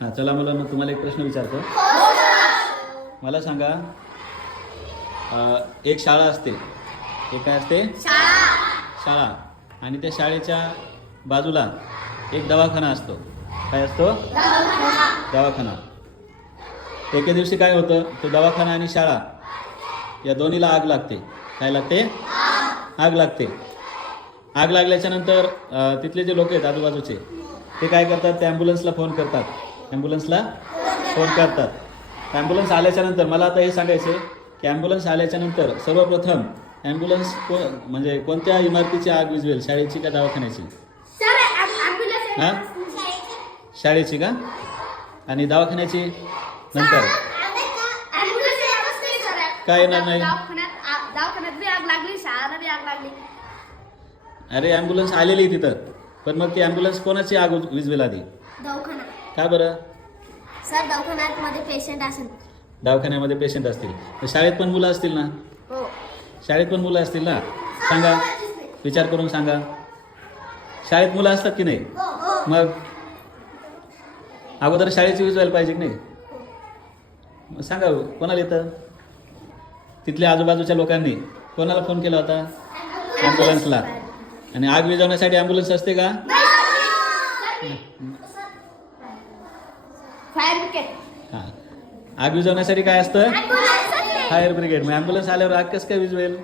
हां चला मुलांना तुम्हाला एक प्रश्न विचारतो. मला सांगा एक शाळा असते. एक काय असते? शाळा. आणि त्या शाळेच्या बाजूला एक दवाखाना असतो. काय असतो? दवाखाना. एके दिवशी काय होतं, तो दवाखाना आणि शाळा या दोन्हीला आग लागते. काय लागते? आग लागते. आग लागल्याच्या नंतर तिथले जे लोक आहेत आजूबाजूचे ते काय करतात, त्या ॲम्ब्युलन्सला फोन करतात. ॲम्ब्युलन्सला फोन करतात. ॲम्ब्युलन्स आल्याच्या नंतर मला आता हे सांगायचं आहे की ॲम्ब्युलन्स आल्याच्या नंतर सर्वप्रथम ॲम्ब्युलन्स म्हणजे कोणत्या इमारतीची आग विझवेल, शाळेची का दवाखान्याची? हां, शाळेची का? आणि दवाखान्याची नंतर काय येणार नाही? अरे ॲम्ब्युलन्स आलेली तिथं, पण मग ती ॲम्ब्युलन्स कोणाची आग विझवेल आधी? दवाखाना. का बरं? सर दवाखान्यामध्ये पेशंट असेल. दवाखान्यामध्ये पेशंट असतील, तर शाळेत पण मुलं असतील ना? हो. शाळेत पण मुलं असतील ना? सांगा, विचार करून सांगा. शाळेत मुलं असतात की नाही? मग अगोदर शाळेची विझवायला पाहिजे की नाही? मग सांगा कोणाला येतं? तिथल्या आजूबाजूच्या लोकांनी कोणाला फोन केला होता? ॲम्ब्युलन्सला. आणि आग विझवण्यासाठी ॲम्ब्युलन्स असते का? Fire brigade. हां, आग विझवण्यासाठी काय असतं? Fire brigade. मग ॲम्ब्युलन्स आल्यावर आग कसं काय विझवेल?